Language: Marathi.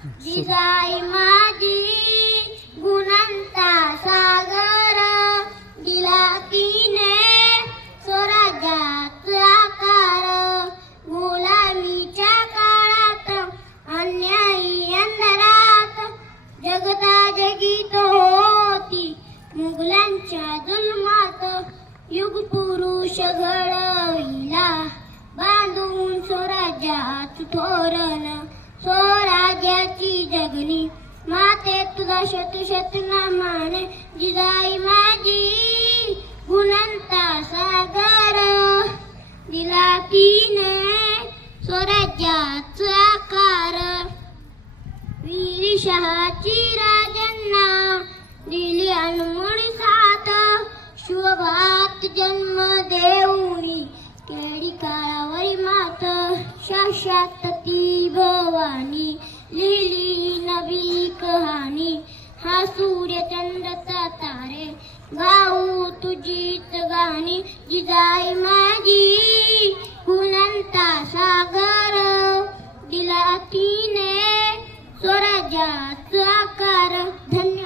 जिजाई माझी गुणांचा सागर दिला तिने स्वराज्यात आकार गुलामीच्या काळात अन्यायी अंधारात जगता जगीत होती मुघलांच्या जुलमात युग पुरुष घडविला बांधून स्वराज्यात तोरण स्वराज्याची जगणी माते तुझा शत नामाने जिजाई माझी गुणांचा सागर दिला तिने स्वराज्याचा आकार वीरशहाची राजांना दिली अनमोडी साथ शुभात जन्म देऊनी केडी काळावरी मात शाश्वत ती भवानी लिहिली नवी कहाणी हा सूर्य चंद्रचा तारे गाऊ तुझीच गाणी जिजाई माझी गुणांचा सागर दिला तिने स्वराज्याचा आकार धन्य